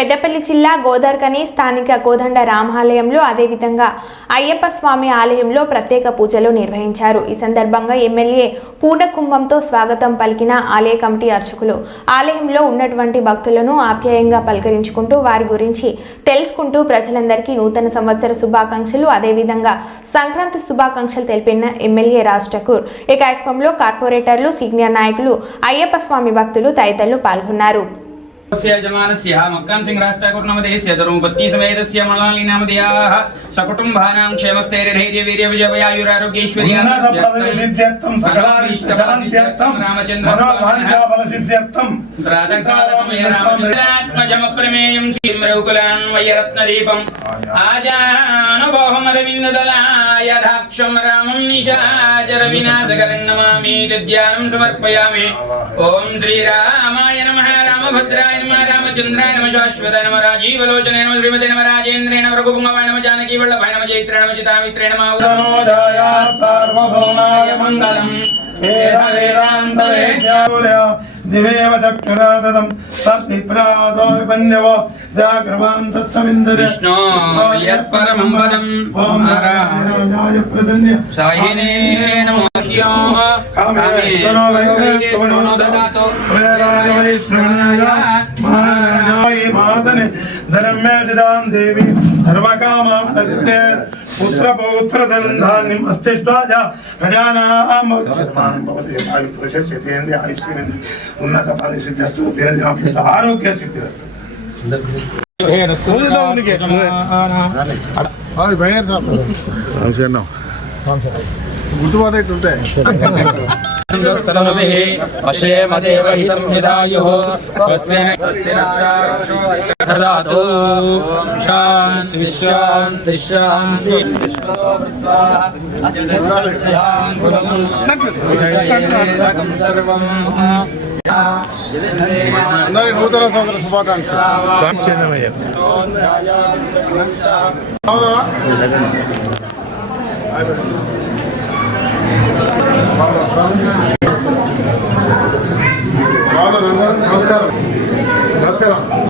పెద్దపల్లి జిల్లా గోదార్కని స్థానిక కోదండ రామాలయంలో అదేవిధంగా అయ్యప్ప స్వామి ఆలయంలో ప్రత్యేక పూజలు నిర్వహించారు. ఈ సందర్భంగా ఎమ్మెల్యే పూర్ణ కుంభంతో స్వాగతం పలికిన ఆలయ కమిటీ అర్చకులు ఆలయంలో ఉన్నటువంటి భక్తులను ఆప్యాయంగా పలకరించుకుంటూ వారి గురించి తెలుసుకుంటూ ప్రజలందరికీ నూతన సంవత్సర శుభాకాంక్షలు అదేవిధంగా సంక్రాంతి శుభాకాంక్షలు తెలిపిన ఎమ్మెల్యే రాజ్ ఠాకూర్. ఈ కార్యక్రమంలో కార్పొరేటర్లు సీనియర్ నాయకులు అయ్యప్ప స్వామి భక్తులు తదితరులు పాల్గొన్నారు. यजमानस्य मक्कान् सिंह राष्ट्राकुर्नमदेस्य तरुपत्नी समेतस्य मलालिनामदयाः सकुटुम्बानां क्षेमस्थैर्धैर्यवीर्यविजयायुरारोग्यैश्वर्यार्थं सकलारिष्टशान्त्यर्थं रामचन्द्रफलसिद्ध्यर्थं प्रातकालमय रामचन्द्रात्मजमप्रमेयं श्रीं रघुकुलान्वयरत्नदीपम् आजानुभोहमरविन्ददलाम् శ్రీమ్రౌకులాన్ వయరత్నదీపం ఆజానుభోహమరవిందదలాయధాక్షం రామం నిశాచర వినాశకరం నమామి ధ్యానం సమర్పయామి ఓం శ్రీరామాయ నమః రామభద్రాయ నమః రామచంద్రాయ నమః శాశ్వత నమ రాజీవలోచనే నమ శ్రీమతి నమ రాజేంద్రే నమ రఘుపుంగవాయ నమ జానకీ వల్లభాయ నమ జైత్ర నమ చితామిత్రే నమ సార్వభౌమాయ మంగళం వేద వేదాంత వేద్యాపుర్య దివేవ చక్షురాదం తద్విప్రాదో విపన్యవో జాగ్రవాం తత్సవిందరే విష్ణో యత్పరమం పదం ఓం నారాయణాయ ప్రసన్య సాయినే నమో కామే త్వనో వైష్ణవో దదాతో వేరాయ వైశ్రవణాయ మహారాజాయ మాతనే ధర్మేడిదాం దేవి ధర్మకామార్థితే పుత్ర పౌత్ర ధనంధాన్యం అస్తిష్టాజ ప్రజానాం శతమానం భవతి యథాయు హిదాయుః దదాతు శాంతి శాంతి శాంతి సర్వం. అందరి నూతన సంవత్సర శుభాకాంక్షలు? నమస్కారం.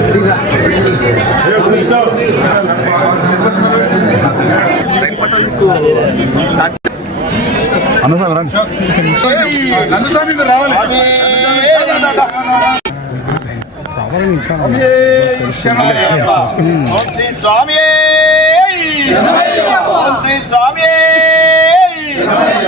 వెయిటింగ్ ఆశ్చేంద్రియే ప్రతిష్టతి శ్రీ నందస్వామి మీరు రావాలి ఓం శ్రీ స్వామి ఓం శ్రీ స్వామి Amen. Amen.